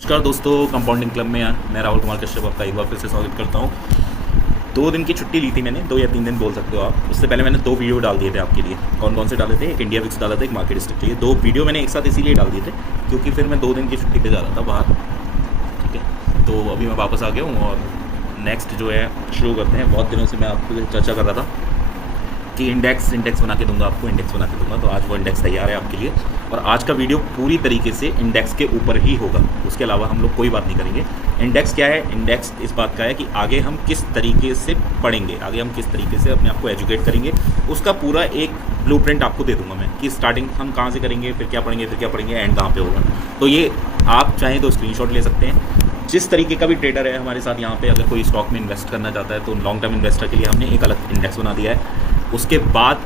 नमस्कार दोस्तों, compounding club में मैं राहुल कुमार कश्यप आपका एक बार फिर से स्वागत करता हूँ। 2 दिन की छुट्टी ली थी मैंने, 2 या 3 दिन बोल सकते हो आप। उससे पहले मैंने 2 वीडियो डाल दिए थे आपके लिए। कौन कौन से डाले थे? एक इंडिया विक्स डाला था, एक मार्केट स्ट्रक्चर। ये 2 वीडियो मैंने एक साथ इसीलिए डाल दिए थे क्योंकि फिर मैं 2 दिन की छुट्टी पर जा रहा था बाहर। ठीक है, तो अभी मैं वापस आ गया हूँ और नेक्स्ट जो है शुरू करते हैं। बहुत दिनों से मैं आपको चर्चा कर रहा था कि इंडेक्स बना के दूंगा आपको, इंडेक्स बना के दूंगा। तो आज वो इंडेक्स तैयार है आपके लिए और आज का वीडियो पूरी तरीके से इंडेक्स के ऊपर ही होगा। उसके अलावा हम लोग कोई बात नहीं करेंगे। इंडेक्स क्या है? इंडेक्स इस बात का है कि आगे हम किस तरीके से पढ़ेंगे, आगे हम किस तरीके से अपने आप को एजुकेट करेंगे, उसका पूरा एक ब्लूप्रिंट आपको दे दूंगा मैं कि स्टार्टिंग हम कहाँ से करेंगे, फिर क्या पढ़ेंगे, एंड कहाँ पे होगा। तो ये आप चाहें तो स्क्रीनशॉट ले सकते हैं। जिस तरीके का भी ट्रेडर है हमारे साथ यहाँ पे, अगर कोई स्टॉक में इन्वेस्ट करना चाहता है तो लॉन्ग टर्म इन्वेस्टर के लिए हमने एक अलग इंडेक्स बना दिया है। उसके बाद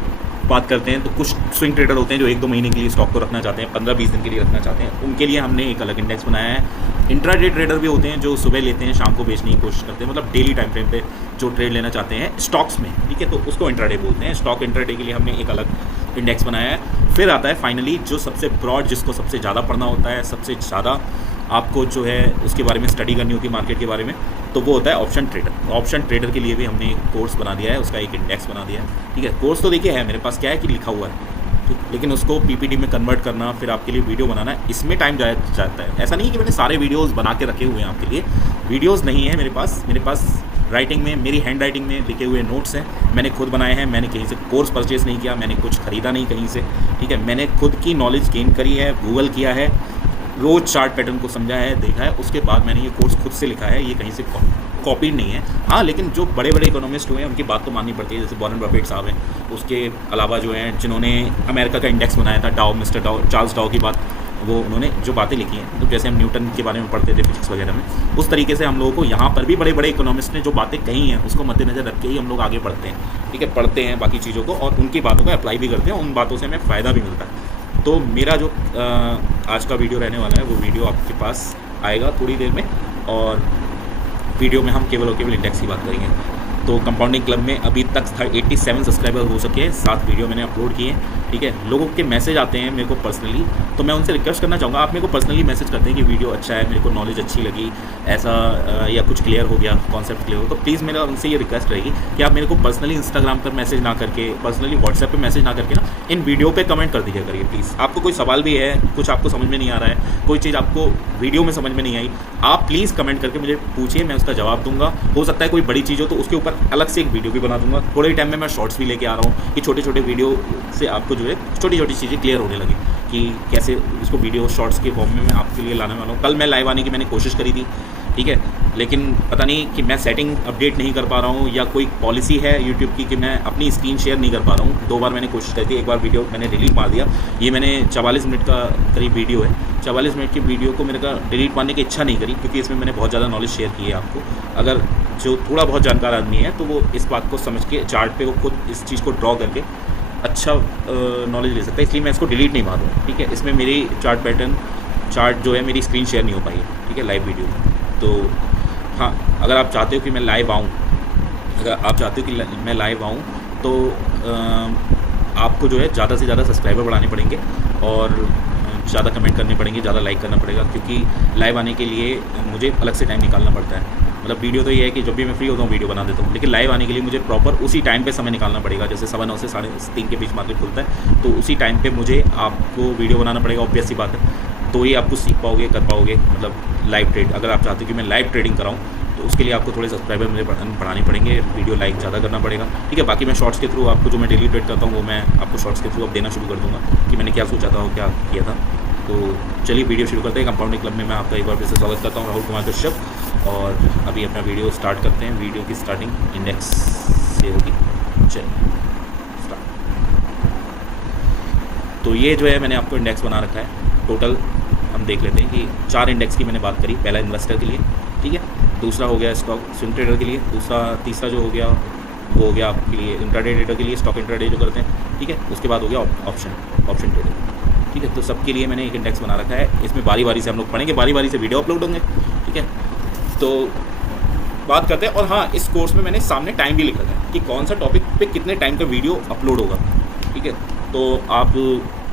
बात करते हैं तो कुछ स्विंग ट्रेडर होते हैं जो 1-2 महीने के लिए स्टॉक को रखना चाहते हैं, 15-20 दिन के लिए रखना चाहते हैं। उनके लिए हमने एक अलग इंडेक्स बनाया है। इंट्राडे ट्रेडर भी होते हैं जो सुबह लेते हैं, शाम को बेचने की कोशिश करते हैं, मतलब डेली टाइम फ्रेम पे जो ट्रेड लेना चाहते हैं स्टॉक्स में। ठीक है, तो उसको इंट्राडे बोलते हैं। स्टॉक इंट्राडे के लिए हमने एक अलग इंडेक्स बनाया है। फिर आता है फाइनली जो सबसे ब्रॉड, जिसको सबसे ज़्यादा पढ़ना होता है, सबसे ज़्यादा आपको जो है उसके बारे में स्टडी करनी होती है मार्केट के बारे में, तो वो होता है ऑप्शन ट्रेडर। ऑप्शन ट्रेडर के लिए भी हमने एक कोर्स बना दिया है, उसका एक इंडेक्स बना दिया है। ठीक है, कोर्स तो देखिए है मेरे पास, क्या है कि लिखा हुआ है, ठीक, लेकिन उसको पीपीटी में कन्वर्ट करना, फिर आपके लिए वीडियो बनाना, इसमें टाइम जाता है। ऐसा नहीं है कि मैंने सारे वीडियोज़ बना के रखे हुए हैं आपके लिए। वीडियोज़ नहीं है मेरे पास राइटिंग में, मेरी हैंड राइटिंग में लिखे हुए नोट्स हैं, मैंने खुद बनाए हैं। मैंने कहीं से कोर्स परचेज़ नहीं किया, मैंने कुछ ख़रीदा नहीं कहीं से। ठीक है, मैंने खुद की नॉलेज गेन करी है, गूगल किया है, रोज़ चार्ट पैटर्न को समझा है, देखा है, उसके बाद मैंने ये कोर्स खुद से लिखा है। ये कहीं से कॉपी नहीं है। हाँ, लेकिन जो बड़े बड़े इकोनॉमिस्ट हुए हैं उनकी बात तो माननी पड़ती है, जैसे वॉरेन बफेट साहब हैं। उसके अलावा जो हैं जिन्होंने अमेरिका का इंडेक्स बनाया था, डाउ, मिस्टर डाउ, चार्ल्स डाउ की बात, वो उन्होंने जो बातें लिखी हैं, तो जैसे हम न्यूटन के बारे में पढ़ते थे फिजिक्स वगैरह में, उस तरीके से हम लोगों को यहाँ पर भी बड़े बड़े इकोनॉमिस्ट ने जो बातें कही हैं उसको मद्देनजर रख के ही हम लोग आगे बढ़ते हैं। ठीक है, पढ़ते हैं बाकी चीज़ों को और उनकी बातों को अप्लाई भी करते हैं, उन बातों से हमें फ़ायदा भी मिलता है। तो मेरा जो आज का वीडियो रहने वाला है वो वीडियो आपके पास आएगा थोड़ी देर में, और वीडियो में हम केवल और केवल इंडेक्स की बात करेंगे। तो कंपाउंडिंग क्लब में अभी तक 87 सब्सक्राइबर हो सके हैं, 7 वीडियो मैंने अपलोड किए हैं। ठीक है, लोगों के मैसेज आते हैं मेरे को पर्सनली, तो मैं उनसे रिक्वेस्ट करना चाहूँगा, आप मेरे को पर्सनली मैसेज करते हैं कि वीडियो अच्छा है, मेरे को नॉलेज अच्छी लगी, ऐसा या कुछ क्लियर हो गया, कॉन्सेप्ट क्लियर हो, तो प्लीज़ मेरा उनसे ये रिक्वेस्ट रहेगी कि आप मेरे को पर्सनली इंस्टाग्राम पर मैसेज ना करके, पर्सनली व्हाट्सएप पर मैसेज ना करके ना, इन वीडियो पर कमेंट कर दीजिए करिए प्लीज़। आपको कोई सवाल भी है, कुछ आपको समझ में नहीं आ रहा है, कोई चीज़ आपको वीडियो में समझ में नहीं आई, आप प्लीज़ कमेंट करके मुझे पूछिए, मैं उसका जवाब दूंगा। हो सकता है कोई बड़ी चीज़ हो तो उसके ऊपर अलग से एक वीडियो भी बना दूंगा। थोड़े ही टाइम में मैं शॉर्ट्स भी लेके आ रहा हूँ कि छोटे छोटे वीडियो से आपको जो है छोटी छोटी चीज़ें क्लियर होने लगी कि कैसे इसको वीडियो शॉर्ट्स के फॉर्म में मैं आपके लिए लाने वाला हूँ। कल मैं लाइव आने की मैंने कोशिश करी थी, ठीक है, लेकिन पता नहीं कि मैं सेटिंग अपडेट नहीं कर पा रहा हूँ या कोई पॉलिसी है यूट्यूब की कि मैं अपनी स्क्रीन शेयर नहीं कर पा रहा हूँ। 2 बार मैंने कोशिश करी थी, एक बार वीडियो मैंने डिलीट मार दिया। ये मैंने 44 मिनट का करीब वीडियो है, 44 मिनट की वीडियो को मेरे का डिलीट मारने की इच्छा नहीं करी क्योंकि इसमें मैंने बहुत ज़्यादा नॉलेज शेयर की है आपको। अगर जो थोड़ा बहुत जानकार आदमी है तो वो इस बात को समझ के चार्ट पे वो खुद इस चीज़ को ड्रॉ करके अच्छा नॉलेज ले सकता है, इसलिए मैं इसको डिलीट नहीं मारूँ। ठीक है, इसमें मेरी चार्ट जो है मेरी स्क्रीन शेयर नहीं हो पाई है। ठीक है, लाइव वीडियो। तो हाँ, अगर आप चाहते हो कि मैं लाइव आऊँ, तो आपको जो है ज़्यादा से ज़्यादा सब्सक्राइबर बढ़ाने पड़ेंगे और ज़्यादा कमेंट करने पड़ेंगे, ज़्यादा लाइक करना पड़ेगा, क्योंकि लाइव आने के लिए मुझे अलग से टाइम निकालना पड़ता है। मतलब वीडियो तो ये है कि जब भी मैं फ्री होता हूँ वीडियो बना देता हूँ, लेकिन लाइव आने के लिए मुझे प्रॉपर उसी टाइम पे समय निकालना पड़ेगा। जैसे 9:15 से 3:30 के बीच मार्केट खुलता है, तो उसी टाइम पे मुझे आपको वीडियो बनाना पड़ेगा, ऑब्वियस सी बात है। तो ये आपको सीख पाओगे, कर पाओगे, मतलब लाइव ट्रेड। अगर आप चाहते हो कि मैं लाइव ट्रेडिंग कराऊँ तो उसके लिए आपको थोड़े सब्सक्राइबर मुझे बढ़ाने पड़ेंगे, वीडियो लाइक ज़्यादा करना पड़ेगा। ठीक है, बाकी मैं शॉर्ट्स के थ्रू आपको जो मैं डेली ट्रेड करता हूँ वो मैं आपको शॉर्ट्स के थ्रू अब देना शुरू कर दूँगा कि मैंने क्या सोचा था और क्या किया था। तो चलिए वीडियो शुरू करते हैं। कंपाउंडिंग क्लब में मैं आपका एक बार फिर से स्वागत करता हूँ, राहुल कुमार कश्यप। और अभी अपना वीडियो स्टार्ट करते हैं। वीडियो की स्टार्टिंग इंडेक्स से होगी। चलिए स्टार्ट। तो ये जो है मैंने आपको इंडेक्स बना रखा है। टोटल हम देख लेते हैं कि 4 इंडेक्स की मैंने बात करी। पहला इन्वेस्टर के लिए, ठीक है, दूसरा हो गया स्टॉक स्विंग ट्रेडर के लिए, तीसरा जो हो गया वो हो गया आपके लिए इंट्राडे ट्रेडर के लिए, स्टॉक इंट्राडे जो करते हैं। ठीक है, उसके बाद हो गया ऑप्शन ट्रेडर। ठीक है, तो सबके लिए मैंने एक इंडेक्स बना रखा है। इसमें बारी बारी से हम लोग पढ़ेंगे, बारी बारी से वीडियो अपलोड होंगे। ठीक है, तो बात करते हैं। और हाँ, इस कोर्स में मैंने सामने टाइम भी लिख रखा है कि कौन सा टॉपिक पे कितने टाइम का वीडियो अपलोड होगा। ठीक है, तो आप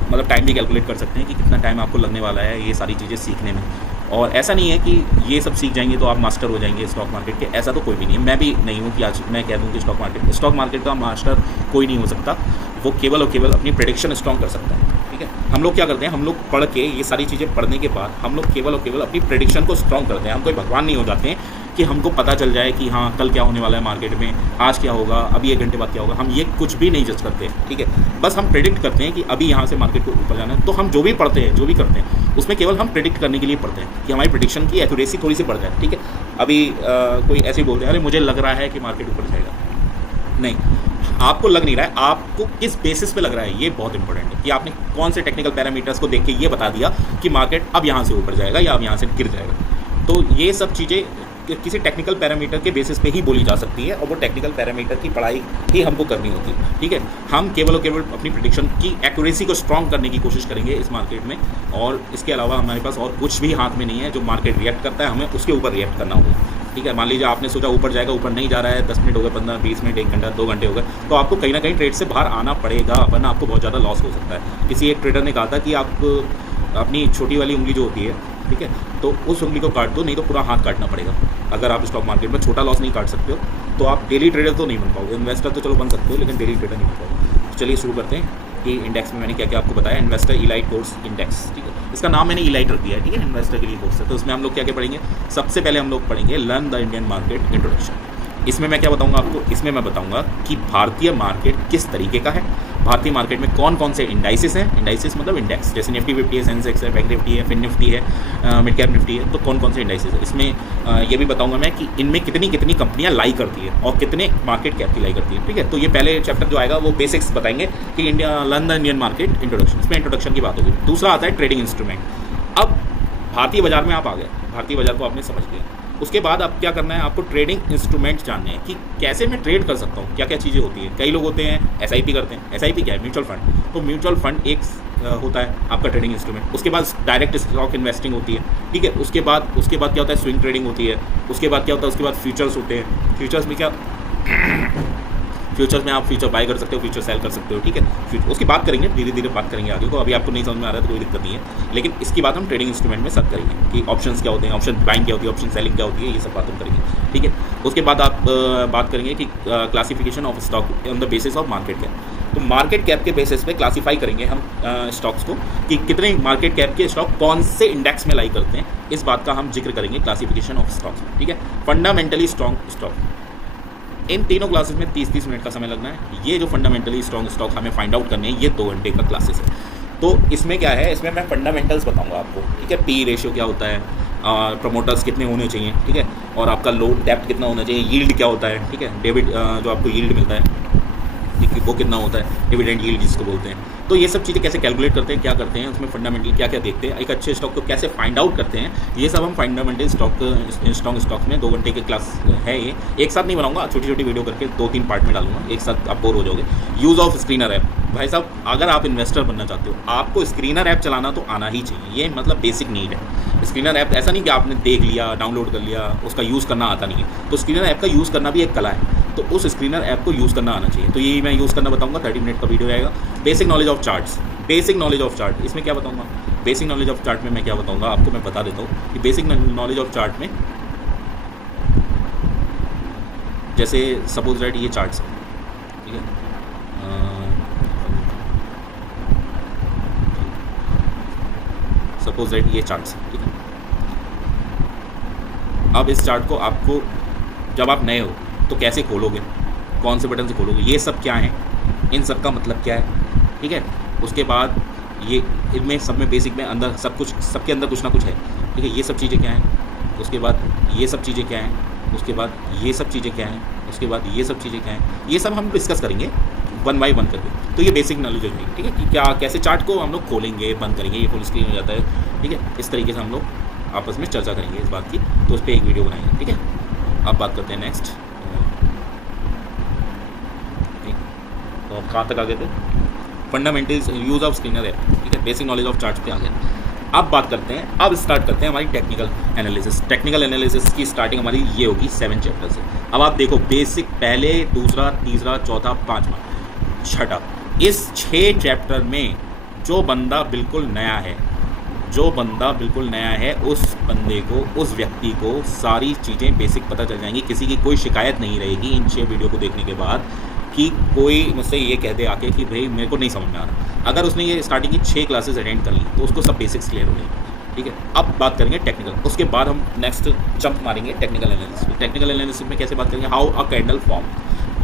मतलब टाइम भी कैलकुलेट कर सकते हैं कि कितना टाइम आपको लगने वाला है ये सारी चीज़ें सीखने में। और ऐसा नहीं है कि ये सब सीख जाएंगे तो आप मास्टर हो जाएंगे स्टॉक मार्केट के, ऐसा तो कोई भी नहीं है। मैं भी नहीं हूँ कि आज मैं कह दूँ कि स्टॉक मार्केट का मास्टर कोई नहीं हो सकता। वो केवल और केवल अपनी प्रेडिक्शन स्ट्रॉन्ग कर सकता है, ठीक है। हम लोग क्या करते हैं, हम लोग पढ़ के ये सारी चीज़ें पढ़ने के बाद हम लोग केवल और केवल अपनी प्रेडिक्शन को स्ट्रॉन्ग करते हैं। हम कोई भगवान नहीं हो जाते हैं कि हमको पता चल जाए कि हाँ कल क्या होने वाला है मार्केट में, आज क्या होगा, अभी 1 घंटे बाद क्या होगा। हम ये कुछ भी नहीं जज करते, ठीक है। बस हम प्रेडिक्ट करते हैं कि अभी यहाँ से मार्केट को ऊपर जाना है। तो हम जो भी पढ़ते हैं, जो भी करते हैं, उसमें केवल हम प्रेडिक्ट करने के लिए पढ़ते हैं कि हमारी प्रेडिक्शन की एक्यूरेसी थोड़ी सी बढ़ जाए, ठीक है। अभी कोई ऐसे ही बोलते हैं, अरे मुझे लग रहा है कि मार्केट ऊपर जाएगा। नहीं, आपको लग नहीं रहा है, आपको किस बेसिस पे लग रहा है, ये बहुत इंपॉर्टेंट है कि आपने कौन से टेक्निकल पैरामीटर्स को देख के ये बता दिया कि मार्केट अब यहाँ से ऊपर जाएगा या अब यहाँ से गिर जाएगा। तो ये सब चीज़ें किसी टेक्निकल पैरामीटर के बेसिस पे ही बोली जा सकती है, और वो टेक्निकल पैरामीटर की पढ़ाई ही हमको करनी होती है, ठीक है। हम केवल और केवल अपनी प्रेडिक्शन की एक्यूरेसी को स्ट्रॉन्ग करने की कोशिश करेंगे इस मार्केट में, और इसके अलावा हमारे पास और कुछ भी हाथ में नहीं है। जो मार्केट रिएक्ट करता है, हमें उसके ऊपर रिएक्ट करना होगा, ठीक है। मान लीजिए आपने सोचा ऊपर जाएगा, ऊपर नहीं जा रहा है, 10 मिनट हो गए, 15, 20 मिनट, 1 घंटा, 2 घंटे हो गए, तो आपको कहीं ना कहीं ट्रेड से बाहर आना पड़ेगा, वरना आपको बहुत ज़्यादा लॉस हो सकता है। किसी एक ट्रेडर ने कहा था कि आप अपनी छोटी वाली उंगली जो होती है, ठीक है, तो उस उंगली को काट दो, नहीं तो पूरा हाथ काटना पड़ेगा। अगर आप स्टॉक मार्केट में छोटा लॉस नहीं काट सकते हो तो आप डेली ट्रेडर तो नहीं बन पाओगे। इन्वेस्टर तो चलो बन सकते हो, लेकिन डेली ट्रेडर नहीं बन पाओगे। तो चलिए शुरू करते हैं कि इंडेक्स में मैंने क्या क्या आपको बताया। इन्वेस्टर इलाइट कोर्स इंडेक्स, ठीक है, इसका नाम मैंने इलाइट रख दिया है, ठीक है, इन्वेस्टर के लिए कोर्स है। तो उसमें हम लोग क्या क्या पढ़ेंगे, सबसे पहले हम लोग पढ़ेंगे learn the Indian market introduction. इसमें मैं क्या बताऊंगा आपको, इसमें मैं बताऊंगा कि भारतीय मार्केट किस तरीके का है, भारतीय मार्केट में कौन कौन से इंडाइसिस हैं, इंडाइसिस मतलब इंडेक्स, जैसे निफ्टी 50 है, सेंसेक्स है, बैंक निफ्टी है, फिन निफ्टी है, मिड कैप निफ्टी है, तो कौन कौन से इंडाइसिस है। इसमें ये भी बताऊंगा मैं कि इनमें कितनी कितनी कंपनियां लाई करती है और कितने मार्केट कैप की लाई करती है, ठीक है। तो ये पहले चैप्टर जो आएगा वो बेसिक्स बताएंगे कि learn the Indian market introduction, इसमें इंट्रोडक्शन की बात होगी। दूसरा आता है ट्रेडिंग इंस्ट्रूमेंट। अब भारतीय बाजार में आप आ गए, भारतीय बाजार को आपने समझ लिया, उसके बाद अब क्या करना है, आपको ट्रेडिंग इंस्ट्रूमेंट जानने हैं कि कैसे मैं ट्रेड कर सकता हूँ, क्या क्या चीज़ें होती हैं। कई लोग होते हैं एसआईपी करते हैं, एसआईपी क्या है, म्यूचुअल फंड। तो म्यूचुअल फंड एक होता है आपका ट्रेडिंग इंस्ट्रूमेंट। उसके बाद डायरेक्ट स्टॉक इन्वेस्टिंग होती है, ठीक है। उसके बाद क्या होता है, स्विंग ट्रेडिंग होती है। उसके बाद क्या होता है, उसके बाद फ्यूचर्स होते हैं। फ्यूचर्स में क्या, फ्यूचर्स में आप फ्यूचर बाय कर सकते हो, फ्यूचर सेल कर सकते हो, ठीक है। उसकी बात करेंगे, धीरे धीरे बात करेंगे आगे को। अभी आपको नहीं समझ में आ रहा है तो कोई दिक्कत नहीं है, लेकिन इसकी बात हम ट्रेडिंग इंस्ट्रूमेंट में सब करेंगे कि ऑप्शंस क्या होते हैं, ऑप्शन बाइंग क्या होती है, ऑप्शन सेलिंग क्या होती है, ये सब बात हम करेंगे, ठीक है। उसके बाद आप बात करेंगे कि classification of stock on the basis of market cap. तो मार्केट कैप के बेसिस पे क्लासीफाई करेंगे हम स्टॉक्स को कि कितने मार्केट कैप के स्टॉक कौन से इंडेक्स में लाई करते हैं, इस बात का हम जिक्र करेंगे क्लासिफिकेशन ऑफ स्टॉक्स, ठीक है। फंडामेंटली स्ट्रॉन्ग स्टॉक, इन तीनों क्लासेस में 30-30 मिनट का समय लगना है। ये जो फंडामेंटली स्ट्रॉन्ग स्टॉक हमें फाइंड आउट करने हैं, ये 2 घंटे का क्लासेस है। तो इसमें क्या है, इसमें मैं फंडामेंटल्स बताऊंगा आपको, ठीक है। पी रेशियो क्या होता है, प्रमोटर्स कितने होने चाहिए, ठीक है, और आपका लोड डेप्थ कितना होना चाहिए, यील्ड क्या होता है, ठीक है, डेबिट जो आपको यील्ड मिलता है, ठीक है, वो कितना होता है, डिविडेंड यील्ड जिसको बोलते हैं। तो ये सब चीज़ें कैसे कैलकुलेट करते हैं, क्या करते हैं, उसमें फंडामेंटली क्या क्या देखते हैं, एक अच्छे स्टॉक को कैसे फाइंड आउट करते हैं, ये सब हम फंडामेंटल स्ट्रॉन्ग स्टॉक्स में 2 घंटे के क्लास है। ये एक साथ नहीं बनाऊंगा, छोटी छोटी वीडियो करके 2-3 पार्ट में डालूंगा, एक साथ आप बोर हो जाओगे। यूज़ ऑफ स्क्रीनर ऐप, भाई साहब अगर आप इन्वेस्टर बनना चाहते हो, आपको स्क्रीनर ऐप चलाना तो आना ही चाहिए, ये मतलब बेसिक नीड है। स्क्रीनर ऐप ऐसा नहीं कि आपने देख लिया, डाउनलोड कर लिया, उसका यूज़ करना आता नहीं है। तो स्क्रीनर ऐप का यूज़ करना भी एक कला है, तो उस स्क्रीनर ऐप को यूज़ करना आना चाहिए। तो यही मैं यूज़ करना बताऊंगा, 30 मिनट का वीडियो रहेगा। Basic knowledge of charts, basic knowledge of chart, इसमें क्या बताऊंगा, बेसिक नॉलेज ऑफ चार्ट में मैं क्या बताऊंगा आपको, मैं बता देता हूँ कि बेसिक नॉलेज ऑफ चार्ट में जैसे सपोज दैट ये चार्ट्स है, ठीक है, सपोज दैट ये चार्ट्स है, ठीक है। अब इस चार्ट को आपको, जब आप नए हो तो कैसे खोलोगे, कौन से बटन से खोलोगे, ये सब क्या है, इन सब का मतलब क्या है, ठीक है। उसके बाद ये इनमें सब में बेसिक में अंदर सब कुछ, सबके अंदर कुछ ना कुछ है, ठीक है। ये सब चीज़ें क्या हैं, उसके बाद ये सब चीज़ें क्या हैं, उसके बाद ये सब चीज़ें क्या हैं, उसके बाद ये सब चीज़ें क्या हैं, ये सब हम डिस्कस करेंगे 1 बाय 1 करके। तो ये बेसिक नॉलेज होगी, ठीक है, कि क्या कैसे चार्ट को हम लोग खोलेंगे, बंद करेंगे, ये फुल स्क्रीन हो जाता है, ठीक है। इस तरीके से हम लोग आपस में चर्चा करेंगे इस बात की, तो उस पर एक वीडियो बनाएंगे, ठीक है। अब बात करते हैं नेक्स्ट, तो आप कहाँ तक आ गए थे, fundamentals use of screener app, ठीक है, बेसिक नॉलेज ऑफ चार्ट्स पे आ गया। अब बात करते हैं, अब स्टार्ट करते हैं हमारी टेक्निकल एनालिसिस। टेक्निकल एनालिसिस की स्टार्टिंग हमारी ये होगी 7 चैप्टर से। अब आप देखो, बेसिक पहले, दूसरा, तीसरा, चौथा, 5वां, छठा, इस 6 चैप्टर में जो बंदा बिल्कुल नया है जो बंदा बिल्कुल नया है उस बंदे को, उस व्यक्ति को सारी चीज़ें बेसिक पता चल जाएंगी। किसी की कोई शिकायत नहीं रहेगी इन 6 वीडियो को देखने के बाद कि कोई मुझसे ये कह दे आके कि भाई मेरे को नहीं समझ में आ रहा। अगर उसने ये स्टार्टिंग की 6 क्लासेस अटेंड कर ली तो उसको सब बेसिक्स क्लियर हो गए। ठीक है, अब बात करेंगे टेक्निकल। उसके बाद हम नेक्स्ट जंप मारेंगे टेक्निकल एनालिसिस। टेक्निकल एनालिसिस में कैसे बात करेंगे, हाउ अ कैंडल फॉर्म,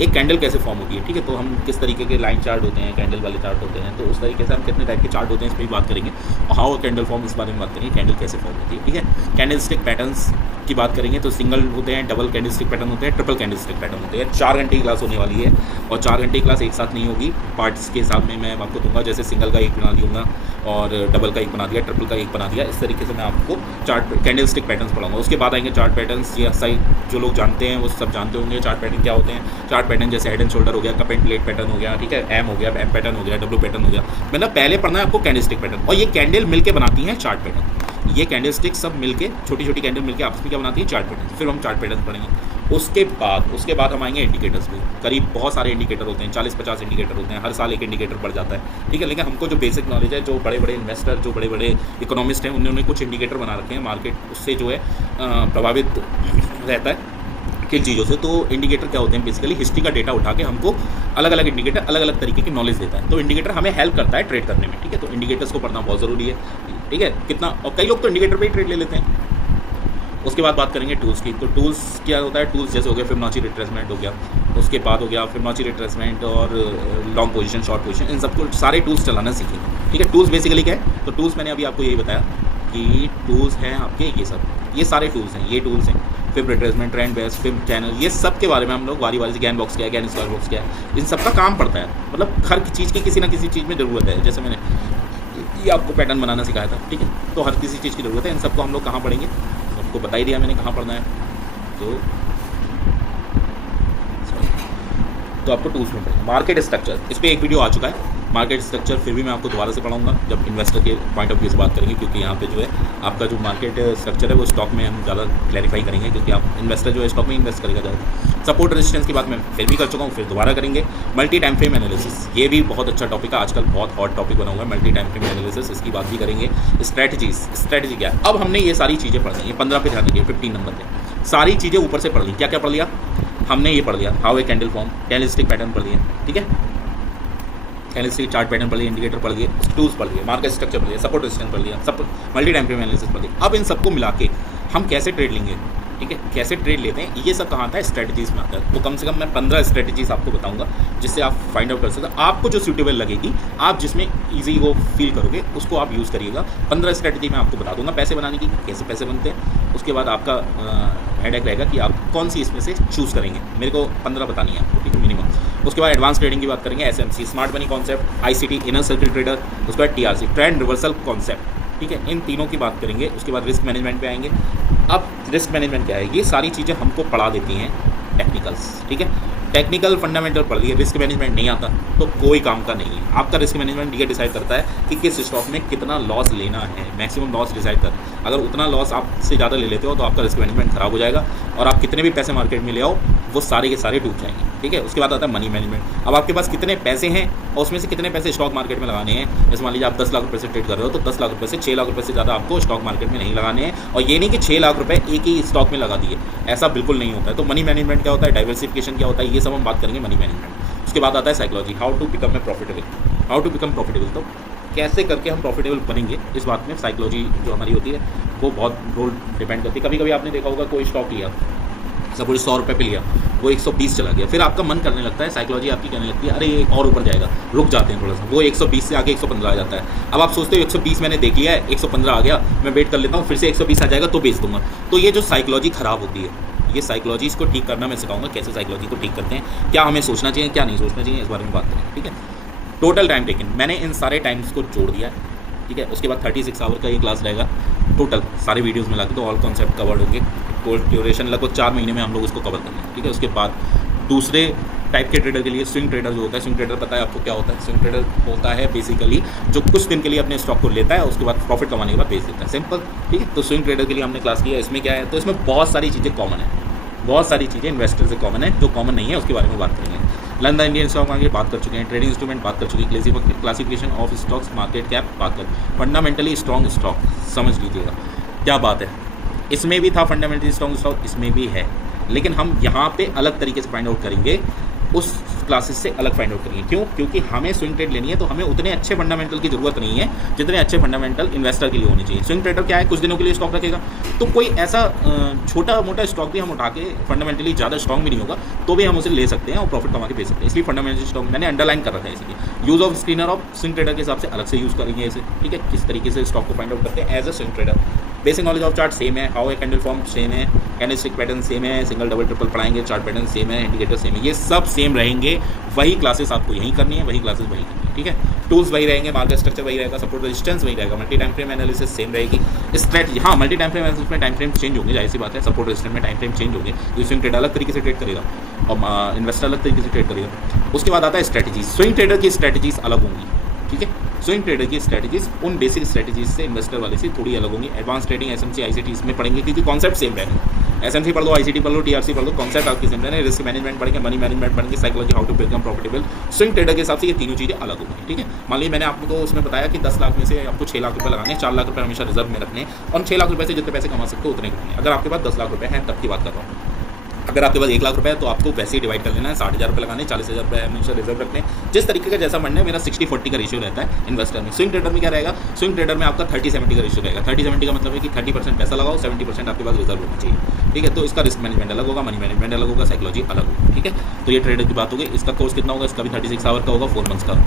एक कैंडल कैसे फॉर्म होती है। ठीक है, तो हम किस तरीके के लाइन चार्ट होते हैं, कैंडल वाले चार्ट होते हैं, तो उस तरीके से हम कितने टाइप के चार्ट होते हैं इस पर भी बात करेंगे। और हाउ कैंडल फॉर्म, इस बारे में बात करेंगे, कैंडल कैसे फॉर्म होती है। ठीक है, कैंडल स्टिक पैटर्न्स की बात करेंगे तो सिंगल होते हैं, डबल कैंडल स्टिक पैटर्न होते हैं, ट्रिपल कैंडल स्टिक पैटर्न होते हैं। 4 घंटे की क्लास होने वाली है और 4 घंटे की क्लास एक साथ नहीं होगी, पार्ट्स के हिसाब में मैं आपको दूंगा। जैसे सिंगल का एक बना दूंगा और डबल का एक बना दिया, ट्रिपल का एक बना दिया। इस तरीके से मैं आपको चार्ट कैंडल स्टिक पैटर्न्स पढ़ाऊंगा। उसके बाद आएंगे चार्ट पैटर्न्स। ये सही जो लोग जानते हैं वो सब जानते होंगे चार्ट पैटर्न क्या होते हैं। चार्ट पैटर्न जैसे हेड एंड शोल्डर हो गया, कप एंड प्लेट पैटर्न हो गया, ठीक है, एम हो गया, एम पैटर्न हो गया, डब्ल्यू पैटर्न हो गया। मतलब पहले पढ़ना है आपको कैंडल स्टिक पैटर्न, और ये कैंडल मिलके बनाती हैं चार्ट पैटर्न। ये कैंडल स्टिक सब मिलके, छोटी छोटी कैंडल मिलके आपस में क्या बनाती है, चार्ट पैटर्न। फिर हम चार्ट पैटर्न पढ़ेंगे। उसके बाद हम आएंगे इंडिकेटर्स पे। करीब बहुत सारे इंडिकेटर होते हैं, 40-50 इंडिकेटर होते हैं, हर साल एक इंडिकेटर बढ़ जाता है। ठीक है, लेकिन हमको जो बेसिक नॉलेज है, जो बड़े बड़े इन्वेस्टर, जो बड़े बड़े इकोनॉमिस्ट हैं, उन्होंने कुछ इंडिकेटर बना रखे हैं। मार्केट उससे जो है प्रभावित रहता है किन चीज़ों से। तो इंडिकेटर क्या होते हैं, बेसिकली हिस्ट्री का डेटा उठा के हमको अलग अलग इंडिकेटर अलग अलग तरीके की नॉलेज देता है। तो इंडिकेटर हमें हेल्प करता है ट्रेड करने में। ठीक है, तो इंडिकेटर्स को पढ़ना बहुत ज़रूरी है। ठीक है, कितना, और कई लोग तो इंडिकेटर पे ही ट्रेड ले लेते हैं। उसके बाद बात करेंगे टूल्स की। तो टूल्स क्या होता है, टूल्स जैसे हो गया फिबोनाची रिट्रेसमेंट हो गया, उसके बाद हो गया फिबोनाची रिट्रेसमेंट और लॉन्ग पोजीशन, शॉर्ट पोजीशन, इन सबको सारे टूल्स चलाना सीखेंगे। ठीक है, टूल्स बेसिकली क्या है, तो टूल्स मैंने अभी आपको यही बताया कि टूल्स हैं आपके ये सारे टूल्स हैं, ये टूल्स हैं। Fib retracement, trend base, fib channel, ये सब के बारे में हम लोग वारी वारी से, गैन बॉक्स क्या है, गैन स्क्वायर बॉक्स क्या है, इन सब का काम पड़ता है। मतलब हर चीज़ की किसी ना किसी चीज़ में ज़रूरत है। जैसे मैंने ये आपको पैटर्न बनाना सिखाया था। ठीक है, तो हर किसी चीज़ की ज़रूरत है। इन सबको हम लोग कहाँ पढ़ेंगे, आपको बता ही दिया मैंने कहाँ पढ़ना है। तो आपको टूल्स में पढ़ेंगे। मार्केट स्ट्रक्चर, इस पर एक वीडियो आ चुका है। मार्केट स्ट्रक्चर फिर भी मैं आपको दोबारा से पढ़ाऊंगा जब इन्वेस्टर के पॉइंट ऑफ व्यू से बात करेंगे, क्योंकि यहाँ पे जो है आपका जो मार्केट स्ट्रक्चर है वो स्टॉक में हम ज़्यादा क्लैरिफाई करेंगे, क्योंकि आप इन्वेस्टर जो है स्टॉक में इन्वेस्ट करेगा ज़्यादा। सपोर्ट रेजिस्टेंस की बात मैं फिर भी कर चुका हूँ, फिर दोबारा करेंगे। मल्टी टाइम फ्रेम एनालिसिस, ये भी बहुत अच्छा टॉपिक है, आजकल बहुत हॉट टॉपिक बना हुआ है मल्टी टाइम फ्रेम एनालिसिस, इसकी बात भी करेंगे। स्ट्रैटेजी क्या है, अब हमने ये सारी चीज़ें पढ़ ली, ये 15 पे ध्यान रखिए, 15 नंबर पे सारी चीज़ें ऊपर से पढ़ ली। क्या क्या पढ़ लिया हमने, ये पढ़ लिया how a candle form, candle stick pattern पढ़ लिया। ठीक है, कैंडल स्टिक चार्ट पैटर्न पढ़ लिया, इंडिकेटर पढ़ लिए, टूल्स पढ़ लिए, मार्केट स्ट्रक्चर पढ़ लिया, सपोर्ट रेजिस्टेंस पढ़ लिया, सब मल्टी टाइम फ्रेम एनालिसिस पढ़ लिया। अब इन सबको मिला के हम कैसे ट्रेड लेंगे, ठीक है, कैसे ट्रेड लेते हैं, ये सब कहाँ आता है, स्ट्रेटजीज में आता है। तो कम से कम मैं 15 स्ट्रेटजीज आपको बताऊंगा जिससे आप फाइंड आउट कर सकते हैं। आपको जो सूटेबल लगेगी, आप जिसमें ईजी वो फील करोगे, उसको आप यूज़ करिएगा। 15 स्ट्रेटजी मैं आपको बता दूंगा पैसे बनाने की, कैसे पैसे बनते हैं। उसके बाद आपका हेडेक रहेगा कि आप कौन सी इसमें से चूज़ करेंगे। मेरे को 15 बतानी है आपको, ठीक है, मिनिमम। उसके बाद एडवांस ट्रेडिंग की बात करेंगे, SMC, smart money concept, ICT, inner circle trader, उसके बाद TRC, ट्रेंड रिवर्सल कॉन्सेप्ट। ठीक है, इन तीनों की बात करेंगे। उसके बाद रिस्क मैनेजमेंट पे आएंगे। अब रिस्क मैनेजमेंट क्या है, ये सारी चीज़ें हमको पढ़ा देती हैं टेक्निकल्स। ठीक है, टेक्निकल फंडामेंटल पढ़ लिए, रिस्क मैनेजमेंट नहीं आता तो कोई काम का नहीं है। आपका रिस्क मैनेजमेंट ये डिसाइड करता है कि किस स्टॉक में कितना लॉस लेना है, मैक्सिमम लॉस डिसाइड कर। अगर उतना लॉस आपसे ज़्यादा ले लेते हो तो आपका रिस्क मैनेजमेंट खराब हो जाएगा और आप कितने भी पैसे मार्केट में ले आओ वो सारे के सारे डूब जाएंगे। ठीक है, उसके बाद आता है मनी मैनेजमेंट। अब आपके पास कितने पैसे हैं और उसमें से कितने पैसे स्टॉक मार्केट में लगाने हैं। जैसे मान लीजिए आप 10 लाख रुपये से ट्रेड कर रहे हो तो 10 लाख रुपये से 6 लाख रुपये से ज़्यादा आपको स्टॉक मार्केट में नहीं लगाने हैं। और ये नहीं कि 6 लाख रुपये एक ही स्टॉक में लगा दिए, ऐसा बिल्कुल नहीं होता है। तो मनी मैनेजमेंट क्या होता है, डाइवर्सिफिकेशन क्या होता है, ये सब हम बात करेंगे मनी मैनेजमेंट। उसके बाद आता है psychology, how to become profitable. तो कैसे करके हम प्रॉफिटेबल बनेंगे, इस बात में साइकोलॉजी जो हमारी होती है वो बहुत रोल डिपेंड करती है। कभी कभी आपने देखा होगा कोई स्टॉक लिया, सपोज 100 रुपये पे लिया, वो 120 चला गया, फिर आपका मन करने लगता है, साइकोलॉजी आपकी कहने लगती है अरे ये और ऊपर जाएगा, रुक जाते हैं थोड़ा सा, वो 120 से आगे 115 आ जाता है। अब आप सोचते हो 120 मैंने देख लिया है, 115 आ गया, मैं वेट कर लेता हूँ, फिर से 120 आ जाएगा तो बेच दूंगा। तो ये जो साइकोलॉजी ख़राब होती है, ये साइकोलॉजी इसको ठीक करना मैं सिखाऊंगा, कैसे साइकोलॉजी को ठीक करते हैं, क्या हमें सोचना चाहिए क्या नहीं सोचना चाहिए, इस बारे में बात करें। ठीक है, टोटल टाइम टेकन, मैंने इन सारे टाइम्स को जोड़ दिया है। ठीक है, उसके बाद 36 आवर का ये क्लास रहेगा टोटल, सारे वीडियोस मिला के, तो ऑल कॉन्सेप्ट कवर्ड होंगे। कोर्स ड्यूरेशन लगभग 4 महीने में हम लोग उसको कवर कर लेंगे। ठीक है, उसके बाद दूसरे टाइप के ट्रेडर के लिए स्विंग ट्रेडर जो होता है, स्विंग ट्रेडर पता है आपको क्या होता है, स्विंग ट्रेडर होता है बेसिकली जो कुछ दिन के लिए अपने स्टॉक को लेता है, उसके बाद प्रॉफिट कमाने के बाद बेच देता है, सिंपल। ठीक है, तो स्विंग ट्रेडर के लिए हमने क्लास किया। इसमें क्या है, तो इसमें बहुत सारी चीज़ें कॉमन है, बहुत सारी चीज़ें इन्वेस्टर से कॉमन है, जो कॉमन नहीं है उसके बारे में बात करेंगे। Learn the Indian stock market बात कर चुके हैं, ट्रेडिंग इंस्ट्रूमेंट बात कर चुके हैं, classification of stocks, market cap बात कर, फंडामेंटली स्ट्रॉन्ग स्टॉक समझ लीजिएगा क्या बात है। इसमें भी था फंडामेंटली स्ट्रॉन्ग स्टॉक, इसमें भी है, लेकिन हम यहाँ पे अलग तरीके से फाइंड आउट करेंगे, उस क्लासेस से अलग फाइंड आउट करेंगे। क्यों? क्योंकि हमें स्विंग ट्रेड लेनी है तो हमें उतने अच्छे फंडामेंटल की जरूरत नहीं है जितने अच्छे फंडामेंटल इन्वेस्टर के लिए होने चाहिए। स्विंग ट्रेडर क्या है, कुछ दिनों के लिए स्टॉक रखेगा, तो कोई ऐसा छोटा मोटा स्टॉक भी हम उठा के फंडामेंटली ज़्यादा स्ट्रॉन्ग भी नहीं होगा तो भी हम उसे ले सकते हैं और प्रॉफिट कमा के बेच सकते हैं। इसलिए फंडामेंटल स्टॉक मैंने अंडरलाइन कर रखा है। इसलिए use of screener of swing trader के हिसाब से अलग से यूज़ करेंगे इसे, ठीक है, किस तरीके से स्टॉक को फाइंड आउट करते हैं as a swing trader. Basic knowledge of chart same है, how a candle form same है, कैंडलस्टिक पैटर्न सेम है, सिंगल डबल ट्रिपल पढ़ाएंगे, चार्ट पैटर्न सेम है, इंडिकेटर सेम है, ये सब सेम रहेंगे। वही क्लासेस आपको यहीं करनी है, वही क्लासेस वही करनी है, ठीक है। टूल्स वही रहेंगे, मार्केट स्ट्रक्चर वही रहेगा, सपोर्ट रेजिस्टेंस वही रहेगा, multi time frame analysis same रहेगी। स्ट्रेटजी हाँ, मल्टी टाइम फ्रेम एनालिसिस में टाइम फ्रेम चेंज होंगे, जाहिर सी बात है, सपोर्ट रेजिस्टेंस में टाइम फ्रेम चेंज होंगे, तो स्विंग ट्रेडर अलग तरीके से ट्रेड करेगा और इन्वेस्टर अलग तरीके से ट्रेड करेगा। उसके बाद आता है स्ट्रेटजी। स्विंग ट्रेडर की स्ट्रेटजीज अलग होंगी, ठीक है। स्विंग ट्रेडर की स्ट्रेटजीज उन बेसिक स्ट्रेटजीज से इन्वेस्टर वाले से थोड़ी अलग होंगी। एडवांस ट्रेडिंग, एसएमसी, आईसीटी इसमें पढ़ेंगे क्योंकि कॉन्सेप्ट सेम रहेंगे। एसएमसी पढ़ लो, आईसीटी पढ़ लो, टीआरसी पढ़ लो, कॉन्सेप्ट आपके सेम रहेंगे। रिस्क मैनेजमेंट पढ़ेंगे, मनी मैनेजमेंट पढ़ेंगे, psychology, how to become profitable. Swing trader के हिसाब से ये तीनों चीज़ें अलग होंगी, ठीक है। मान लीजिए मैंने आपको उसमें बताया कि 10 लाख में से आपको 6 लाख रुपये लगाने, 4 लाख रुपये हमेशा रिजर्व में रखने और 6 लाख रुपये से जितने पैसे कमा सकते हो उतने करने। अगर आपके पास 10 लाख रुपये हैं तब की बात कर रहा हूँ। अगर आपके पास 1 लाख रुपये है तो आपको वैसे ही डिवाइड कर लेना है, 60,000 रुपये लगाने, 40,000 रुपये हमेशा रिजर्व रखने। जिस तरीके का जैसा मन है, मेरा 60-40 का रेशियो रहता है इन्वेस्टर में। स्विंग ट्रेडर में क्या रहेगा? स्विंग ट्रेडर में आपका 30-70 का रेशियो रहेगा। 30-70 का मतलब है कि 30% पैसा लगाओ, 70% आपके पास रिजर्व होना चाहिए, ठीक है। तो इसका रिस्क मैनेजमेंट अलग होगा, मनी मैनेजमेंट अलग होगा, साइकोलॉजी अलग होगी, ठीक है। तो ये ट्रेडर की बात होगी। इसका कोर्स कितना होगा? इसका भी 36 आवर का होगा, 4 मंथ्स का।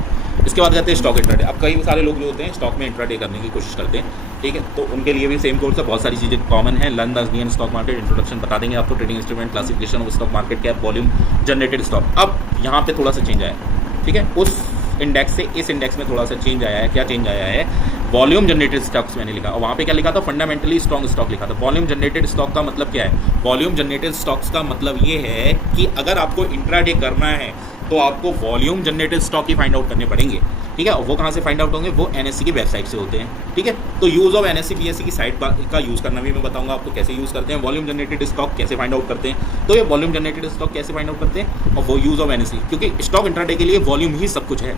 इसके बाद कहते हैं स्टॉक इंट्राडे। अब कई सारे लोग जो होते हैं स्टॉक में इंट्राडे करने की कोशिश करते हैं, ठीक है, तो उनके लिए भी सेम कोर्स है। बहुत सारी चीज़ें कॉमन है। Learn the Indian stock market, introduction बता देंगे आपको, trading instrument, classification of stock market cap, volume, generated stock. अब यहाँ पे थोड़ा सा चेंज आया है, ठीक है। उस इंडेक्स से इस इंडेक्स में थोड़ा सा चेंज आया है। क्या चेंज आया है? वॉल्यूम जनरेटेड स्टॉक्स मैंने लिखा और वहाँ पे क्या लिखा था? फंडामेंटली स्ट्रॉन्ग स्टॉक लिखा था। वॉल्यूम जनरेटेड स्टॉक का मतलब क्या है? वॉल्यूम जनरेटेड स्टॉक्स का मतलब ये है कि अगर आपको इंट्राडे करना है तो आपको वॉल्यूम जनरेटेड स्टॉक ही फाइंड आउट करने पड़ेंगे, ठीक है। वो कहाँ से फाइंड आउट होंगे? वो एनएससी की वेबसाइट से होते हैं, ठीक है। तो यूज़ ऑफ एनएससी बीएससी की साइट का यूज़ करना भी मैं बताऊंगा आपको कैसे यूज़ करते हैं। वॉल्यूम जनरेटेड स्टॉक कैसे फाइंड आउट करते हैं, तो ये वॉल्यूम जनरेटेड स्टॉक कैसे फाइंड आउट करते हैं और वो यूज़ ऑफ एनएससी, क्योंकि स्टॉक इंट्राडे के लिए वॉल्यूम ही सब कुछ है।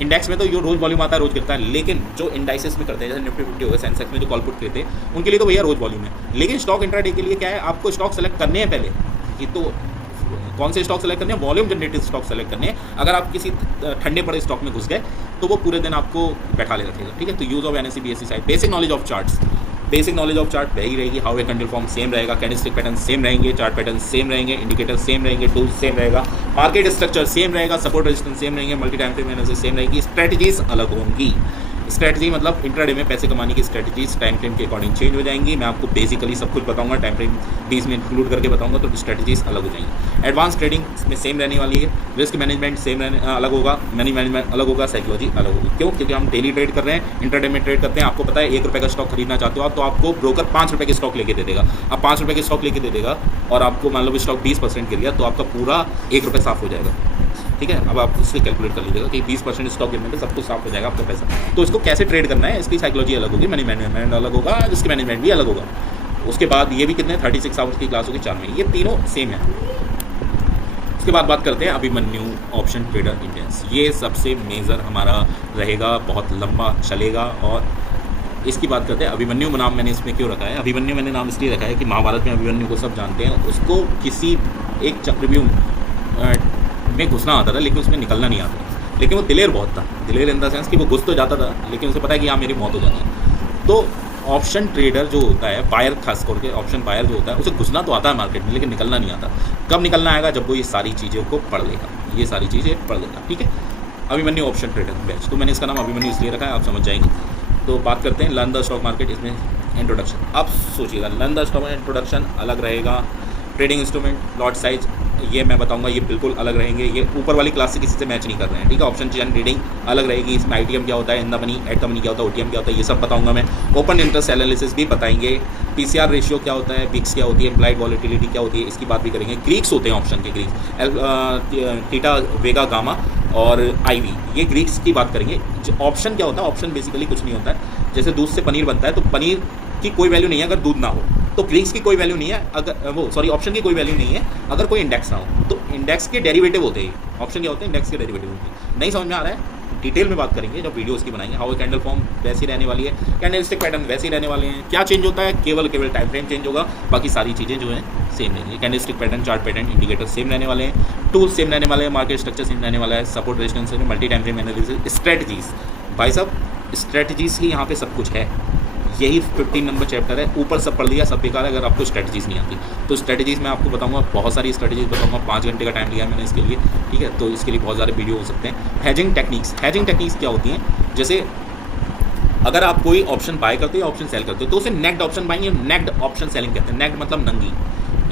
इंडेक्स में तो जो रोज़ वॉल्यूम आता है रोज़ गिरता है, लेकिन जो इंडाइसेस में करते हैं जैसे निफ्टी 50 हो गया, सेंसेक्स में जो कॉल पुट करते हैं उनके लिए तो भैया रोज़ वॉल्यूम है। लेकिन स्टॉक इंट्राडे के लिए क्या है? आपको स्टॉक सेलेक्ट करने हैं पहले कि तो कौन से स्टॉक सेलेक्ट करने हैं? वॉल्यूम जनरेटेड स्टॉक सेलेक्ट करने हैं। अगर आप किसी ठंडे पड़े स्टॉक में घुस गए तो वो पूरे दिन आपको बैठा ले रखेगा, ठीक है। तो use of NSC BSc site. Basic knowledge of charts, basic knowledge of chart वही रहेगी। How a candle form same रहेगा, कैंडलस्टिक पैटर्न सेम रहेंगे, चार्ट पैटर्न सेम रहेंगे, इंडिकेटर सेम रहेंगे, टूल्स सेम रहेगा, मार्केट स्ट्रक्चर सेम रहेगा, support resistance same रहेंगे, multi time frame analysis same रहेगी, स्ट्रेटजीज अलग होंगी। स्ट्रेटजी मतलब इंट्राडे में पैसे कमाने की स्ट्रेटजीज टाइम फ्रेम के अकॉर्डिंग चेंज हो जाएंगी। मैं आपको बेसिकली सब कुछ बताऊंगा, टाइम फ्रेम भी इसमें इंक्लूड करके बताऊंगा, तो स्ट्रेटजीज अलग हो जाएंगी। एडवांस ट्रेडिंग इसमें सेम रहने वाली है। रिस्क मैनेजमेंट सेम अलग होगा, मनी मैनेजमेंट अलग होगा, साइकोलॉजी अलग होगी। क्यों? क्योंकि हम डेली ट्रेड कर रहे हैं, इंट्राडे में ट्रेड करते हैं। आपको पता है 1 रुपये का स्टॉक खरीदना चाहते हो आप, तो आपको ब्रोकर 5 रुपये के स्टॉक लेके दे देगा। अब 5 रुपये के स्टॉक लेके दे देगा और आपको मान लो स्टॉक 20% गिर गया तो आपका पूरा 1 रुपये साफ हो जाएगा, ठीक है। अब आप उससे कैलकुलेट कर लीजिएगा कि 20% स्टॉक गिरने पे सब कुछ साफ हो जाएगा आपका पैसा। तो इसको कैसे ट्रेड करना है, इसकी साइकोलॉजी अलग होगी, मनी मैनेजमेंट अलग होगा, रिस्क मैनेजमेंट भी अलग होगा। उसके बाद ये भी कितने 36 आवर्स की क्लास होगी 4 में, ये तीनों सेम है। उसके बाद बात करते हैं अभिमन्यु ऑप्शन ट्रेडर इंडेक्स। ये सबसे मेजर हमारा रहेगा, बहुत लंबा चलेगा। और इसकी बात करते हैं अभिमन्यु नाम मैंने इसमें क्यों रखा है? अभिमन्यु मैंने नाम इसलिए रखा है कि महाभारत में अभिमन्यु को सब जानते हैं। उसको किसी एक चक्रव्यूह में घुसना आता था लेकिन उसमें निकलना नहीं आता, लेकिन वो दिलेर बहुत था। दिलेर इन द सेंस कि वो घुस तो जाता था लेकिन उसे पता है कि यहाँ मेरी मौत हो जाती है। तो ऑप्शन ट्रेडर जो होता है, बायर खास करके ऑप्शन बायर जो होता है, उसे घुसना तो आता है मार्केट में लेकिन निकलना नहीं आता। कब निकलना आएगा? जब वो ये सारी चीज़ों को पढ़ लेगा, ये सारी चीज़ें पढ़ लेगा, ठीक है। अभिमन्यु ऑप्शन ट्रेडर बैच, तो मैंने इसका नाम अभिमन्यु इसलिए रखा है, आप समझ जाएंगे। तो बात करते हैं लर्न द स्टॉक मार्केट। इसमें इंट्रोडक्शन, आप सोचिएगा लर्न द स्टॉक इंट्रोडक्शन अलग रहेगा। ट्रेडिंग इंस्ट्रूमेंट, लॉट साइज ये मैं बताऊंगा, ये बिल्कुल अलग रहेंगे। ये ऊपर वाली क्लास से किसी से मैच नहीं कर रहे हैं, ठीक है। ऑप्शन चेन रीडिंग अलग रहेगी। इसमें आईटीएम क्या होता है, in the money, at the money क्या होता है, ओटीएम क्या होता है, ये सब बताऊंगा मैं। ओपन इंटरेस्ट एनालिसिस भी बताएंगे। पीसीआर रेशियो क्या होता है, बिक्स क्या होती है, इम्प्लाइड वॉलेटिलिटी क्या होती है, इसकी बात भी करेंगे। ग्रीक्स होते हैं ऑप्शन के, ग्रीक्स थीटा, वेगा, गामा और आईवी, ये ग्रीक्स की बात करेंगे। ऑप्शन क्या होता है? ऑप्शन बेसिकली कुछ नहीं होता है। जैसे दूध से पनीर बनता है तो पनीर की कोई वैल्यू नहीं है अगर दूध ना हो, तो ग्रीक्स की कोई वैल्यू नहीं है अगर वो सॉरी ऑप्शन की कोई वैल्यू नहीं है अगर कोई इंडेक्स ना हो। तो इंडेक्स के डेरिवेटिव होते हैं, ऑप्शन क्या होते हैं, इंडेक्स के डेरिवेटिव होते हैं। नहीं समझ में आ रहा है, डिटेल में बात करेंगे जब वीडियो उसकी बनाएंगे। हाउ कैंडल फॉर्म वैसी रहने वाली है, कैंडलस्टिक पैटर्न वैसे ही रहने वाले हैं। क्या चेंज होता है, केवल टाइम फ्रेम चेंज होगा, बाकी सारी चीज़ें जो है सेम रहेंगी। Candlestick pattern, chart pattern, indicator same रहने वाले हैं, टूल्स सेम रहने वाले हैं, मार्केट स्ट्रक्चर सेम रहने वाला है, support resistance, multi time frame analysis, strategies. भाई साहब स्ट्रेटजीज ही यहाँ पे सब कुछ है। यही 15 नंबर चैप्टर है, ऊपर सब पढ़ लिया सब बेकार है अगर आपको स्ट्रेटजीज नहीं आती। तो स्ट्रेटजीज मैं आपको बताऊंगा, बहुत सारी स्ट्रेटजीज बताऊंगा, 5 घंटे का टाइम लिया मैंने इसके लिए, ठीक है। तो इसके लिए बहुत सारे वीडियो हो सकते हैं। हेजिंग टेक्निक्स, हेजिंग टेक्निक्स क्या होती हैं, जैसे अगर आप कोई ऑप्शन बाय करते हो या ऑप्शन सेल करते हो तो उसे नेक्ड ऑप्शन बाइंग या नेक्ड ऑप्शन सेलिंग कहते हैं। नेक्ड मतलब नंगी,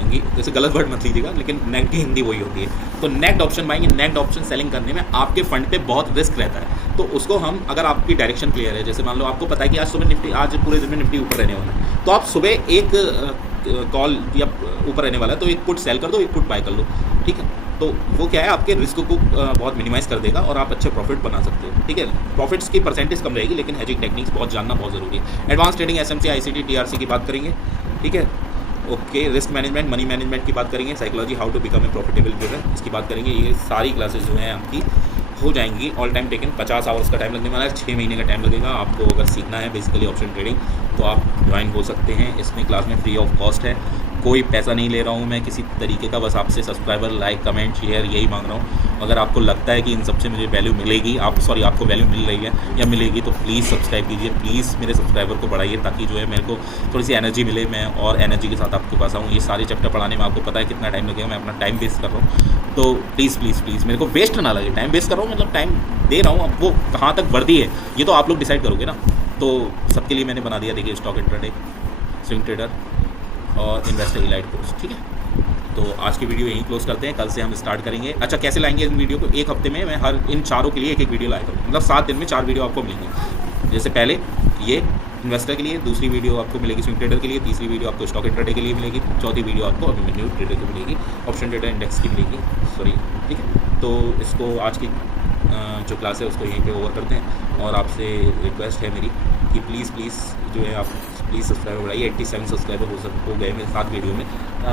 नंगी जैसे गलत वर्ड मत लीजिएगा, लेकिन नेक्ड की हिंदी वही होती है। तो नेक्ड ऑप्शन बाइंग या नेक्ड ऑप्शन सेलिंग करने में आपके फंड पे बहुत रिस्क रहता है। तो उसको हम, अगर आपकी डायरेक्शन क्लियर है, जैसे मान लो आपको पता है कि आज सुबह निफ्टी, आज पूरे दिन में निफ्टी ऊपर रहने वाला है, तो आप सुबह एक कॉल या ऊपर रहने वाला है तो एक पुट सेल कर दो, एक पुट बाय कर लो, ठीक है। तो वो क्या है, आपके रिस्क को बहुत मिनिमाइज़ कर देगा और आप अच्छे प्रॉफिट बना सकते हो, ठीक है। प्रॉफिट्स की परसेंटेज कम रहेगी, लेकिन हेजिंग टेक्निक्स बहुत जानना बहुत ज़रूरी है। Advance trading, SMC, ICT, TRC की बात करेंगे, ठीक है। Okay, risk management, money management की बात करेंगे, psychology, how to become a profitable trader, इसकी बात करेंगे। ये सारी क्लासेस जो हैं आपकी हो जाएंगी ऑल टाइम टेकन। 50 आवर्स का टाइम लगने वाला है, 6 महीने का टाइम लगेगा आपको। अगर सीखना है बेसिकली ऑप्शन ट्रेडिंग तो आप ज्वाइन हो सकते हैं। इसमें क्लास में फ्री ऑफ कॉस्ट है, कोई पैसा नहीं ले रहा हूँ मैं किसी तरीके का, बस आपसे सब्सक्राइबर, लाइक, कमेंट, शेयर यही मांग रहा हूँ। अगर आपको लगता है कि इन सबसे मुझे वैल्यू मिलेगी, आपको वैल्यू मिल रही है या मिलेगी, तो प्लीज़ सब्सक्राइब कीजिए, प्लीज़ मेरे सब्सक्राइबर को बढ़ाइए, ताकि जो है मेरे को थोड़ी सी एनर्जी मिले, मैं और एनर्जी के साथ आपके पास आऊँ। ये सारे चैप्टर पढ़ाने में आपको पता है कितना टाइम लगेगा, मैं अपना टाइम वेस्ट कर रहा हूँ। तो प्लीज़ प्लीज़ प्लीज़ मेरे को वेस्ट ना लगे, टाइम वेस्ट कर रहा हूँ मतलब टाइम दे रहा हूँ, अब वो कहाँ तक वर्दी है ये तो आप लोग डिसाइड करोगे ना। तो सबके लिए मैंने बना दिया, देखिए, स्टॉक इंट्राडे, स्विंग ट्रेडर और इन्वेस्टर इलाइट कोर्स, ठीक है। तो आज की वीडियो यहीं क्लोज करते हैं, कल से हम स्टार्ट करेंगे। अच्छा, कैसे लाएंगे इन वीडियो को, एक हफ्ते में मैं हर इन चारों के लिए एक वीडियो लाया करूँ, मतलब 7 दिन में 4 वीडियो आपको मिलेंगी। जैसे पहले ये इन्वेस्टर के लिए, दूसरी वीडियो आपको मिलेगी स्विंग ट्रेडर के लिए, तीसरी वीडियो आपको स्टॉक इंट्राडे के लिए मिलेगी, चौथी वीडियो आपको अभिमन्यु ट्रेडर को मिलेगी, ऑप्शन ट्रेडर इंडेक्स की मिलेगी, सॉरी, ठीक है। तो इसको आज की जो क्लास है उसको यहीं पे ओवर करते हैं। और आपसे रिक्वेस्ट है मेरी कि प्लीज़ जो है आप प्लीज़ सब्सक्राइबर बढ़ाइए। 87 सब्सक्राइबर हो गए मेरे 7 वीडियो में,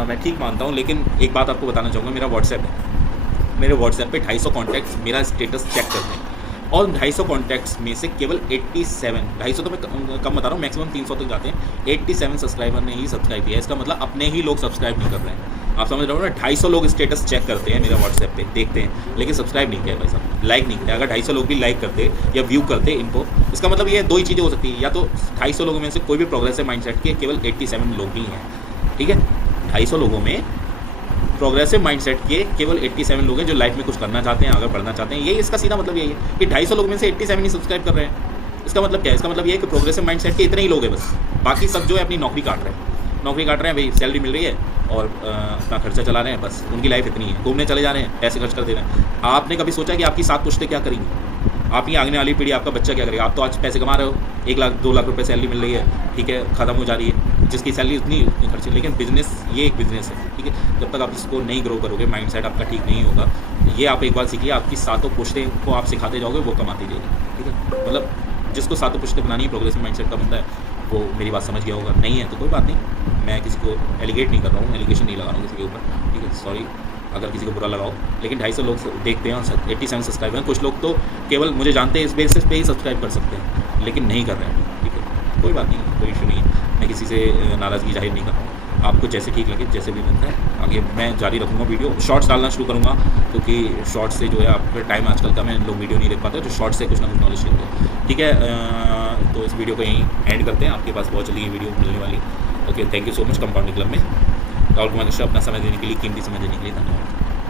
मैं ठीक मानता हूँ। लेकिन एक बात आपको बताना चाहूँगा, मेरा व्हाट्सएप है, मेरे व्हाट्सएप पे 250 कॉन्टैक्ट्स मेरा स्टेटस चेक करते हैं, और 250 कॉन्टैक्ट्स में से केवल 87, 250 तो मैं कम बता रहा हूँ, मैक्सिमम 300 तक जाते हैं, 87 सब्सक्राइबर ने ही सब्सक्राइब किया है। इसका मतलब अपने ही लोग सब्सक्राइब नहीं कर रहे हैं, आप समझ रहे हो ना। 250 लोग स्टेटस चेक करते हैं मेरा व्हाट्सएप पे, देखते हैं, लेकिन सब्सक्राइब नहीं किया भाई साहब, लाइक नहीं किया। अगर 250 लोग भी लाइक करते या व्यू करते इनको, इसका मतलब ये 2 ही चीज़ें हो सकती है, या तो 250 लोगों में से कोई भी प्रोग्रेसिव माइंडसेट के केवल 87 लोग ही हैं, ठीक है। 250 लोगों में प्रोग्रेसिव माइंडसेट के केवल 87 लोग हैं जो लाइफ में कुछ करना चाहते हैं, आगे बढ़ना चाहते हैं। यही इसका सीधा मतलब यही है कि 250 लोग में से 87 ही सब्सक्राइब कर रहे हैं। इसका मतलब क्या है, इसका मतलब ये है कि प्रोग्रेसिव माइंडसेट के इतने ही लोग हैं बस, बाकी सब जो है अपनी नौकरी काट रहे हैं, भाई सैलरी मिल रही है और अपना खर्चा चला रहे हैं, बस उनकी लाइफ इतनी है, घूमने चले जा रहे हैं, पैसे खर्च कर दे रहे हैं। आपने कभी सोचा कि आपकी 7 पुश्तें क्या करेंगी, आपकी आगने वाली पीढ़ी, आपका बच्चा क्या करेगा। आप तो आज पैसे कमा रहे हो, 1 लाख 2 लाख रुपए सैलरी मिल रही है, ठीक है, ख़त्म हो जा रही है, जिसकी सैलरी उतनी खर्चे। लेकिन बिजनेस, ये एक बिजनेस है, ठीक है। जब तक आप इसको नहीं ग्रो करोगे, माइंडसेट आपका ठीक नहीं होगा, ये आप एक बार सीखिए, आपकी 7 पुश्तें को आप सिखाते जाओगे, वो कमाती जाएगी, ठीक है। मतलब जिसको 7 पुश्तें बनानी है, प्रोग्रेसिव माइंडसेट का बंदा है, वो मेरी बात समझ गया होगा। नहीं है तो कोई बात नहीं, मैं किसी को एलिगेट नहीं कर रहा हूँ, एलिगेशन नहीं लगा रहा हूँ किसी के ऊपर, ठीक है, सॉरी अगर किसी को बुरा लगाओ। लेकिन 250 लोग देखते हैं और 87 सब्सक्राइबर हैं। कुछ लोग तो केवल मुझे जानते हैं इस बेसिस पे ही सब्सक्राइब कर सकते हैं, लेकिन नहीं कर रहे हैं, ठीक है, कोई बात नहीं, कोई इशू नहीं है। मैं किसी से नाराज़गी जाहिर नहीं कर रहा हूँ, आपको जैसे ठीक लगे, जैसे भी बनता है। आगे मैं जारी रखूँगा वीडियो, शॉर्ट्स डालना शुरू करूँगा, क्योंकि शॉर्ट्स से जो है आपका टाइम आजकल का मैं लोग वीडियो नहीं देख पाते, तो शॉर्ट्स से कुछ ना कुछ नॉलेज लेते हैं, ठीक है। तो इस वीडियो को यहीं एंड करते हैं, आपके पास बहुत जल्दी ये वीडियो मिलने वाली है। Okay, thank you so much. Compounding club में राहुल कुमार कश्यप, अपना समय देने के लिए, कीमती समय देने के लिए धन्यवाद।